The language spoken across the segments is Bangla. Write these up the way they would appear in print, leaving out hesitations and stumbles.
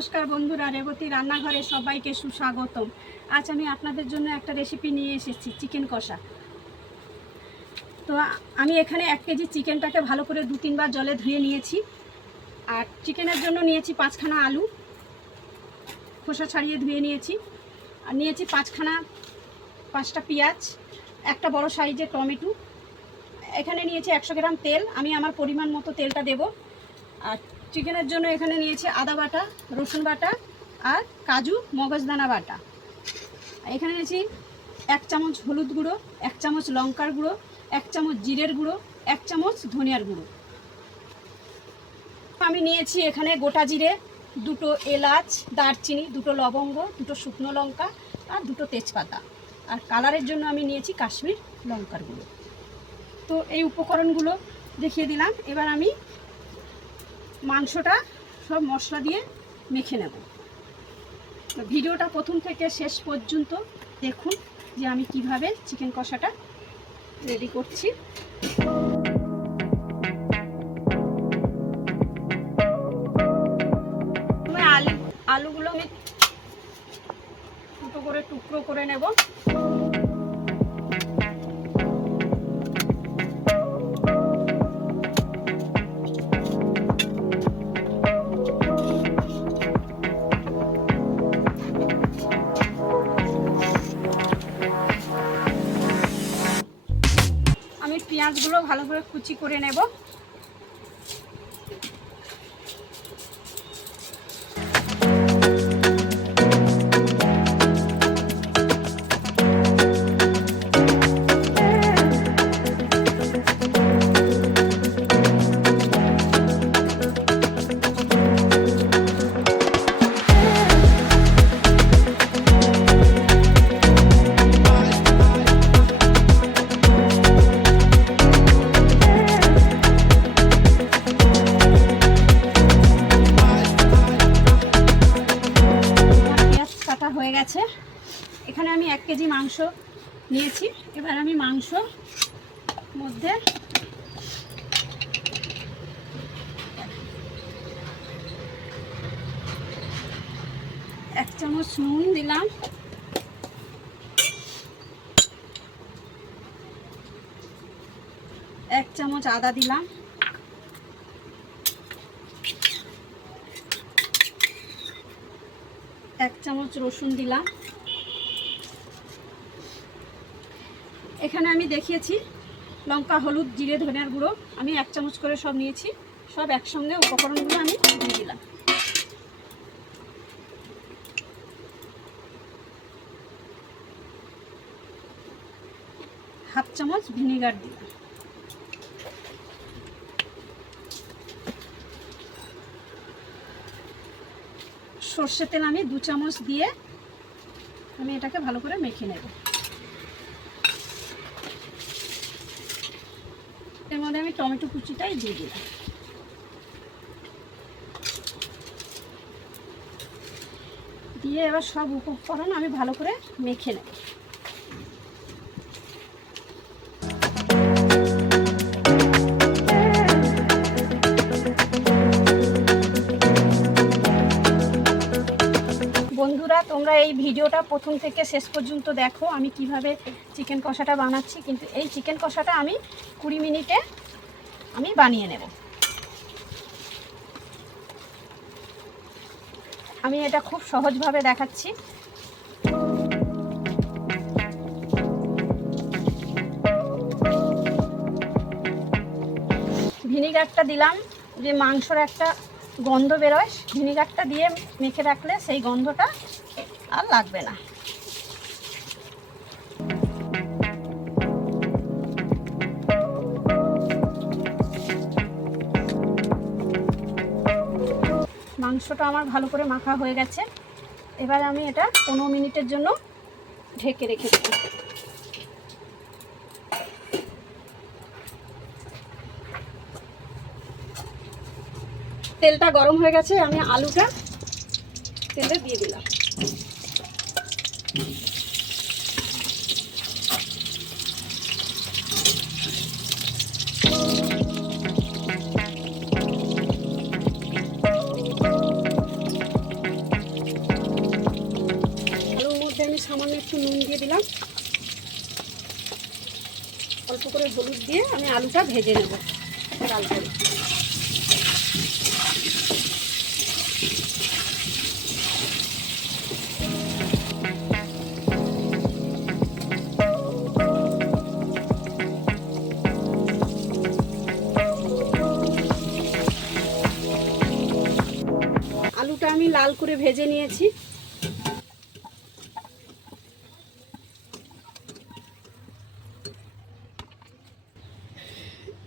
নমস্কার বন্ধুরা, রেবতী রান্নাঘরে সবাইকে সুস্বাগতম। আজ আমি আপনাদের জন্য একটা রেসিপি নিয়ে এসেছি, চিকেন কষা। তো আমি এখানে 1 কেজি চিকেনটাকে ভালো করে 2-3 বার জলে ধুয়ে নিয়েছি। আর চিকেনের জন্য নিয়েছি 5খানা আলু, খোসা ছাড়িয়ে ধুয়ে নিয়েছি। আর নিয়েছি 5টা পেঁয়াজ, একটা বড় সাইজের টমেটো। এখানে নিয়েছি 100 গ্রাম তেল, আমি আমার পরিমাণ মতো তেলটা দেব। আর চিকেনের জন্য এখানে নিয়েছি আদা বাটা, রসুন বাটা আর কাজু মগজদানা বাটা। এখানে নিয়েছি 1 চামচ হলুদ গুঁড়ো, 1 চামচ লঙ্কার গুঁড়ো, 1 চামচ জিরের গুঁড়ো, 1 চামচ ধনিয়ার গুঁড়ো। আমি নিয়েছি এখানে গোটা জিরে, 2টো এলাচ, দারচিনি, 2টো লবঙ্গ, 2টো শুকনো লঙ্কা আর 2টো তেজপাতা। আর কালারের জন্য আমি নিয়েছি কাশ্মীর লঙ্কার গুঁড়ো। তো এই উপকরণগুলো দেখিয়ে দিলাম। এবার আমি মাংসটা সব মশলা দিয়ে মেখে নেব। তো ভিডিওটা প্রথম থেকে শেষ পর্যন্ত দেখুন যে আমি কিভাবে চিকেন কষাটা রেডি করছি। আলুগুলো আমি দুটো করে টুকরো করে নেব। আমি পেঁয়াজগুলো ভালো করে কুচি করে নেব। হয়ে গেছে। এখানে আমি 1 কেজি মাংস নিয়েছি। এবার আমি মাংস মধ্যে এক চামচ নুন দিলাম, 1 চামচ আদা দিলাম, 1 চামচ রসুন দিলাম। এখানে আমি দেখিয়েছি লঙ্কা, হলুদ, জিরে, ধনিয়ার গুঁড়ো। আমি 1 চামচ করে সব নিয়েছি। সব একসঙ্গে উপকরণগুলো আমি দিয়ে দিলাম। হাফ চামচ ভিনেগার দিলাম। সর্ষের তেল আমি 2 চামচ দিয়ে আমি এটাকে ভালো করে মেখে নেব। এর মধ্যে আমি টমেটো কুচিটাই দিয়ে দিলাম। দিয়ে এবার সব উপকরণ আমি ভালো করে মেখে নেব। বন্ধুরা, তোমরা এই ভিডিওটা প্রথম থেকে শেষ পর্যন্ত দেখো আমি কিভাবে চিকেন কষাটা বানাচ্ছি। কিন্তু এই চিকেন কষাটা আমি 20 মিনিটে আমি বানিয়ে নেব। আমি এটা খুব সহজভাবে দেখাচ্ছি। ভিনিগারটা দিলাম যে মাংসর একটা গন্ধ বেরোয়, ভিনিগারটা দিয়ে মেখে রাখলে সেই গন্ধটা আর লাগবে না। মাংসটা আমার ভালো করে মাখা হয়ে গেছে। এবার আমি এটা 15 মিনিটের জন্য ঢেকে রেখে দেব। তেলটা গরম হয়ে গেছে, আমি আলুটা তেলে দিয়ে দিলাম। দিলাম, অল্প করে হলুদ দিয়ে আমি আলুটা ভেজে নেব লাল করে। আলুটা আমি লাল করে ভেজে নিয়েছি।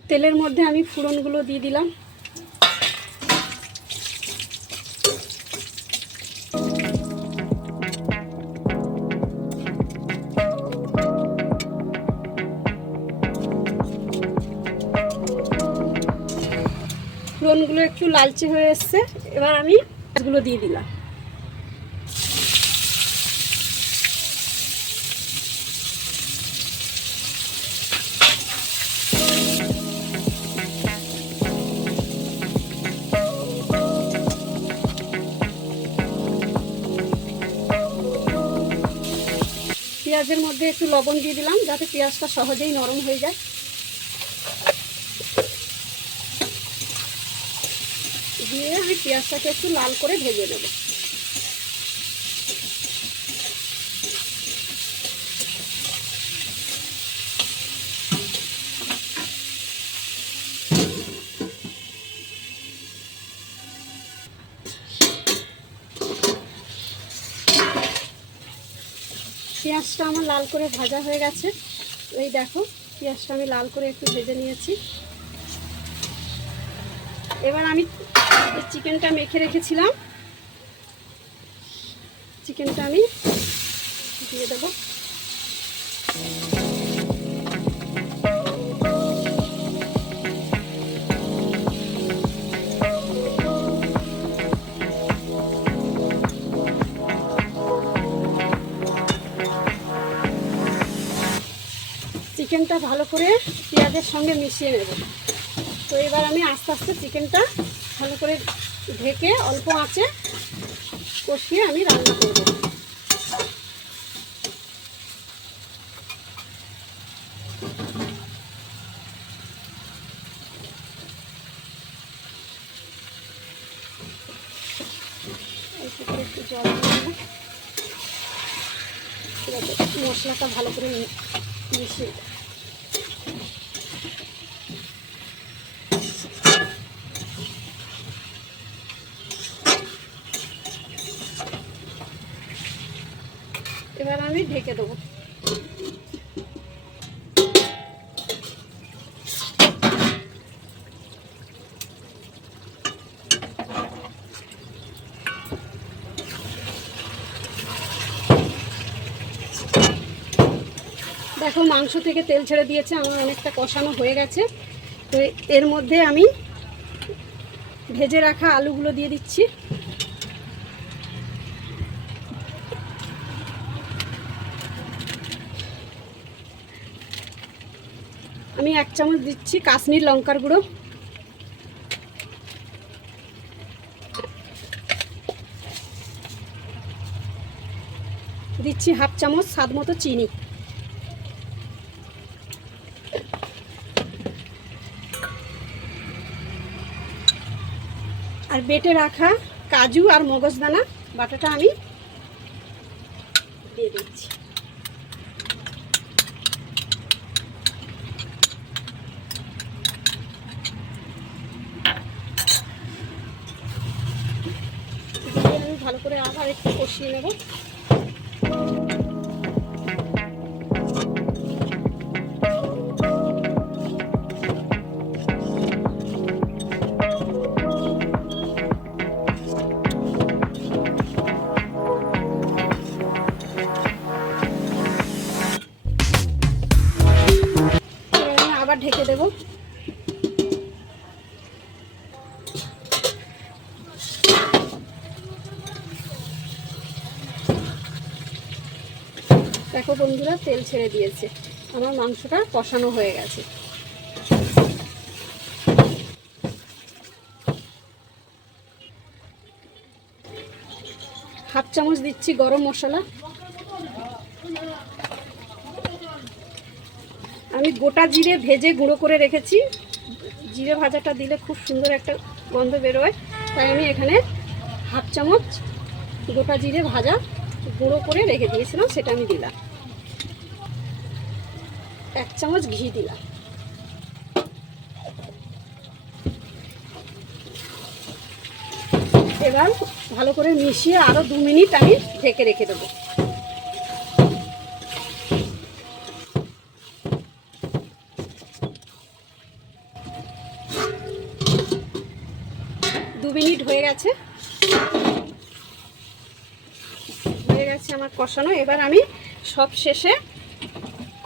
তেলের মধ্যে আমি ফোড়নগুলো দিয়ে দিলাম। ফোড়নগুলো একটু লালচে হয়ে এসছে, এবার আমি পেঁয়াজগুলো দিয়ে দিলাম। পেঁয়াজের মধ্যে একটু লবণ দিয়ে দিলাম যাতে পেঁয়াজটা সহজেই নরম হয়ে যায়। দিয়ে আমি পেঁয়াজটাকে একটু লাল করে ভেজে নেব। পেঁয়াজটা আমার লাল করে ভাজা হয়ে গেছে। এই দেখো পেঁয়াজটা আমি লাল করে একটু ভেজে নিয়েছি। এবার আমি চিকেনটা মেখে রেখেছিলাম, চিকেনটা আমি দিয়ে দেবো। চিকেনটা ভালো করে পেঁয়াজের সঙ্গে মিশিয়ে নেব। তো এবার আমি আস্তে আস্তে চিকেনটা ভালো করে ঢেকে অল্প আঁচে কষিয়ে আমি রান্না করব। অল্প করে একটু জল দিয়ে মশলাটা ভালো করে মিশিয়ে দেব। এবার আমি ঢেকে দেবো। দেখো মাংস থেকে তেল ছেড়ে দিয়েছে, আমার অনেকটা কষানো হয়ে গেছে। তো এর মধ্যে আমি ভেজে রাখা আলুগুলো দিয়ে দিচ্ছি। আমি 1 চামচ দিচ্ছি কাশ্মীর লঙ্কার গুঁড়ো, দিচ্ছি 1/2 চামচ স্বাদ মতো চিনি, আর বেটে রাখা কাজু আর মগজদানা বাটাটা আমি দিয়ে দিচ্ছি। আমি ভালো করে আবার একটু কষিয়ে নেব। আবার ঢেকে দেব। দেখো বন্ধুরা তেল ছেড়ে দিয়েছে, আমার মাংসটা কষানো হয়ে গেছে। 1/2 চামচ দিচ্ছি গরম মশলা, আমি গোটা জিরে ভেজে গুঁড়ো করে রেখেছি। জিরে ভাজাটা দিলে খুব সুন্দর একটা গন্ধ বেরোয়, তাই আমি এখানে হাফ চামচ গোটা জিরে ভাজা গুঁড়ো করে রেখে দিয়েছিলাম, সেটা আমি দিলাম। 1 চামচ ঘি দিলাম। এবার ভালো করে মিশিয়ে আরও 2 মিনিট আমি ঢেকে রেখে দেবো। মিনিট হয়ে গেছে আমার কষানো। এবার আমি সব শেষে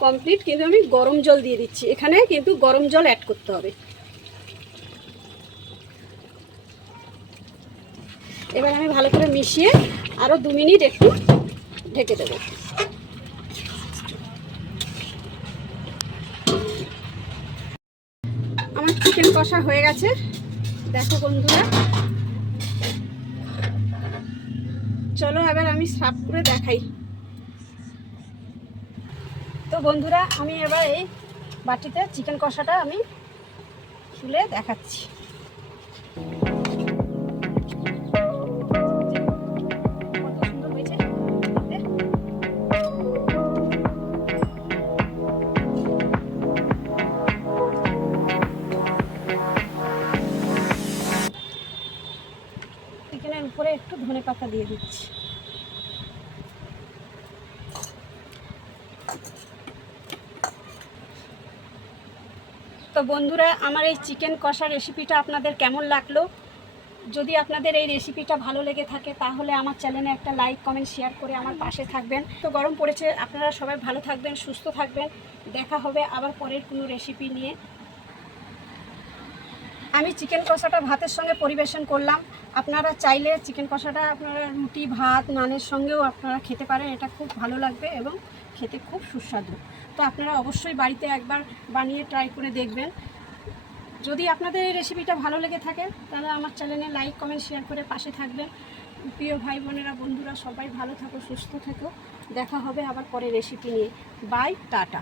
কমপ্লিট কিন্তু আমি গরম জল দিয়ে দিচ্ছি। এখানে কিন্তু গরম জল অ্যাড করতে হবে। এবার আমি ভালো করে মিশিয়ে আরও 2 মিনিট একটু ঢেকে দেবো। আমার চিকেন কষা হয়ে গেছে, দেখো বন্ধুরা। চলো এবার আমি সার্ভ করে দেখাই। তো বন্ধুরা, আমি এবার এই বাটিতে চিকেন কষাটা আমি তুলে দেখাচ্ছি। চিকেনের উপরে একটু ধনেপাতা দিয়ে দিচ্ছি। তো বন্ধুরা, আমার এই চিকেন কষা রেসিপিটা আপনাদের কেমন লাগলো? যদি আপনাদের এই রেসিপিটা ভালো লেগে থাকে তাহলে আমার চ্যানেলে একটা লাইক, কমেন্ট, শেয়ার করে আমার পাশে থাকবেন। তো গরম পড়েছে, আপনারা সবাই ভালো থাকবেন, সুস্থ থাকবেন। দেখা হবে আবার পরের কোনো রেসিপি নিয়ে। আমি চিকেন কষাটা ভাতের সঙ্গে পরিবেশন করলাম। আপনারা চাইলে চিকেন কষাটা আপনারা রুটি, ভাত, নানের সঙ্গেও আপনারা খেতে পারেন। এটা খুব ভালো লাগবে এবং খেতে খুব সুস্বাদু। তো আপনারা অবশ্যই বাড়িতে একবার বানিয়ে ট্রাই করে দেখবেন। যদি আপনাদের এই রেসিপিটা ভালো লেগে থাকে তাহলে আমার চ্যানেলে লাইক, কমেন্ট, শেয়ার করে পাশে থাকবেন। প্রিয় ভাই বোনেরা, বন্ধুরা সবাই ভালো থাকো, সুস্থ থাকো। দেখা হবে আবার পরে রেসিপি নিয়ে। Bye, tata.